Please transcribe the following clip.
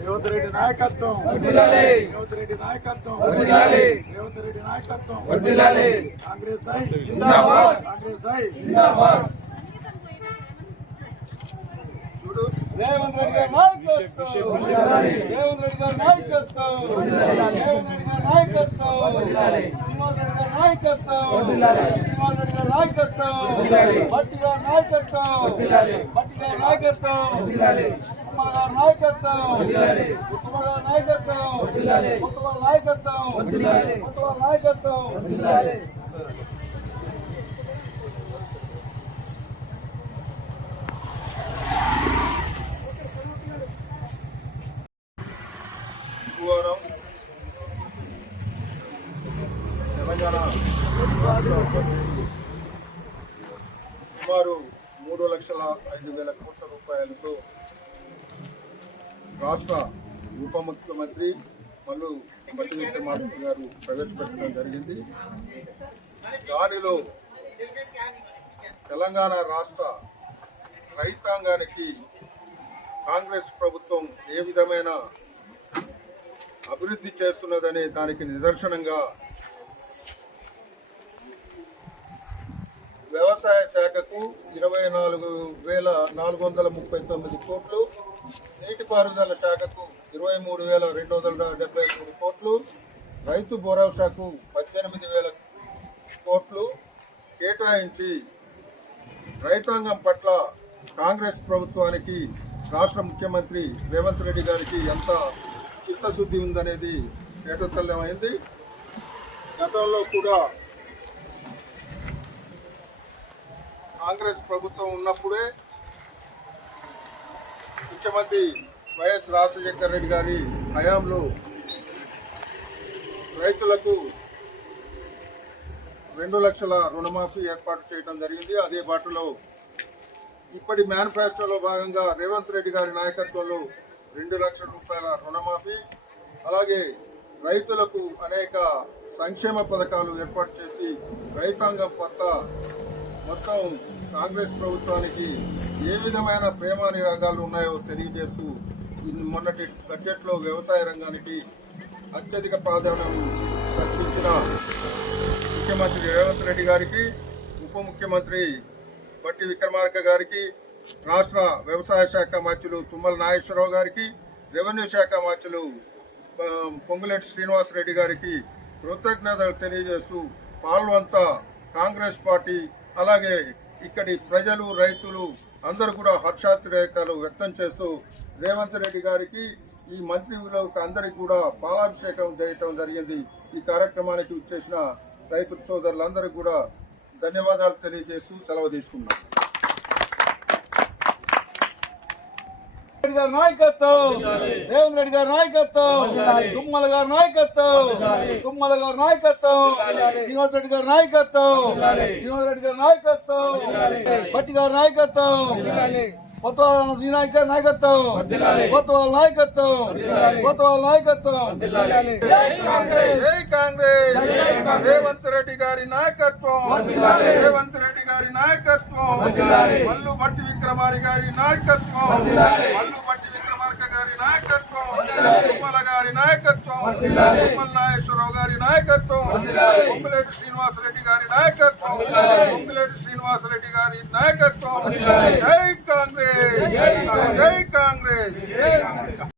రేవంత్ రెడ్డి నాయకత్వం రేవంత్ రెడ్డి నాయకత్వం రేవంత్ రెడ్డి నాయకత్వం Congress I Congress Revanth Reddy గారి నాయకత్వం. రేవంత్ రెడ్డి గారి నాయకత్వం రేవంత్ రెడ్డి గారి నాయకత్వం శ్రీనివాస్ రెడ్డి గారి నాయకత్వం శ్రీనివాస్ రెడ్డి గారి నాయకత్వం భట్టి గారి నాయకత్వం భట్టి గారి నాయకత్వం ఉత్తమ గారి నాయకత్వం ఉత్తమ గారి నాయకత్వం ఉత్తమ గారి నాయకత్వం ఉత్తమ గారి నాయకత్వం తెలంగాణ సుమారు మూడు లక్షల ఐదు వేల కోట్ల రూపాయలతో రాష్ట్ర ఉప ముఖ్యమంత్రి మల్లు బట్టి విక్రమార్క గారు ప్రవేశపెట్టడం జరిగింది. దానిలో తెలంగాణ రాష్ట్ర రైతాంగానికి కాంగ్రెస్ ప్రభుత్వం ఏ విధమైన అభివృద్ధి చేస్తున్నదనే దానికి నిదర్శనంగా వ్యవసాయ శాఖకు ఇరవై నాలుగు వేల నాలుగు వందల ముప్పై తొమ్మిది కోట్లు నీటిపారుదల శాఖకు ఇరవై మూడు వేల రెండు వందల డెబ్బై మూడు కోట్లు రైతు భరోసాకు పద్దెనిమిది వేల కోట్లు కేటాయించి రైతాంగం పట్ల కాంగ్రెస్ ప్రభుత్వానికి రాష్ట్ర ముఖ్యమంత్రి రేవంత్ రెడ్డి గారికి ఎంత చిత్తశుద్ధి ఉందనేది ఏటతల్లమైంది గతంలో కూడా కాంగ్రెస్ ప్రభుత్వం ఉన్నప్పుడే ముఖ్యమంత్రి వైఎస్ రాజశేఖర రెడ్డి గారి హయాంలో రైతులకు రెండు లక్షల రుణమాఫీ ఏర్పాటు చేయడం జరిగింది. అదే బాటలో ఇప్పటి మేనిఫెస్టోలో భాగంగా రేవంత్ రెడ్డి గారి నాయకత్వంలో రెండు లక్షల రూపాయల రుణమాఫీ అలాగే రైతులకు అనేక సంక్షేమ పథకాలు ఏర్పాటు చేసి రైతాంగం పట్ల మొత్తం కాంగ్రెస్ ప్రభుత్వానికి ఏ విధమైన ప్రేమ నిరాగాలు ఉన్నాయో తెలియజేస్తూ మొన్నటి బడ్జెట్లో వ్యవసాయ రంగానికి అత్యధిక ప్రాధాన్యం కల్పించిన ముఖ్యమంత్రి రేవంత్ రెడ్డి గారికి ఉప ముఖ్యమంత్రి బట్టి విక్రమార్క గారికి రాష్ట్ర వ్యవసాయ శాఖ మంత్రులు తుమ్మల నాగేశ్వరరావు గారికి రెవెన్యూ శాఖ మంత్రులు ఆ, పొంగులేటి శ్రీనివాస్ రెడ్డి గారికి కృతజ్ఞతలు తెలియజేస్తూ పాల్వంచ కాంగ్రెస్ పార్టీ అలాగే ఇక్కడి ప్రజలు రైతులు అందరూ కూడా హర్షాతిరేకాలు వ్యక్తం చేస్తూ రేవంత్ రెడ్డి గారికి ఈ మంత్రులకు అందరికీ కూడా పాలాభిషేకం చేయటం జరిగింది. ఈ కార్యక్రమానికి వచ్చేసిన రైతు సోదరులందరికీ కూడా ధన్యవాదాలు తెలియజేస్తూ సెలవు తీసుకున్నాం రెడ్డి గారి నాయకత్వం. రేవంత్ రెడ్డి గారి నాయకత్వం. తుమ్మల గారి నాయకత్వం. తుమ్మల గారి నాయకత్వం. శ్రీనివాస్ రెడ్డి గారి నాయకత్వం. శ్రీనివాస్ రెడ్డి గారి నాయకత్వం. భట్టి గారి నాయకత్వం. కొత్త గారి నాయకత్వం. కొత్త వాళ్ళ నాయకత్వం. కొత్త వాళ్ళ నాయకత్వం. కాంగ్రెస్. రేవంత్ రెడ్డి గారి నాయకత్వం. రేవంత్ రెడ్డి గారి నాయకత్వం. మల్లు భట్టి విక్రమారి గారి నాయకత్వం. మల్లు భట్టి విక్రమార్క గారి నాయకత్వం. తిరుమల గారి నాయకత్వం. తిరుమల నాగేశ్వరరావు గారి నాయకత్వం. పొంగులేటి శ్రీనివాసరెడ్డి గారి నాయకత్వం. పొంగులేటి శ్రీనివాసరెడ్డి గారి నాయకత్వం. జై కాంగ్రెస్. జై కాంగ్రెస్.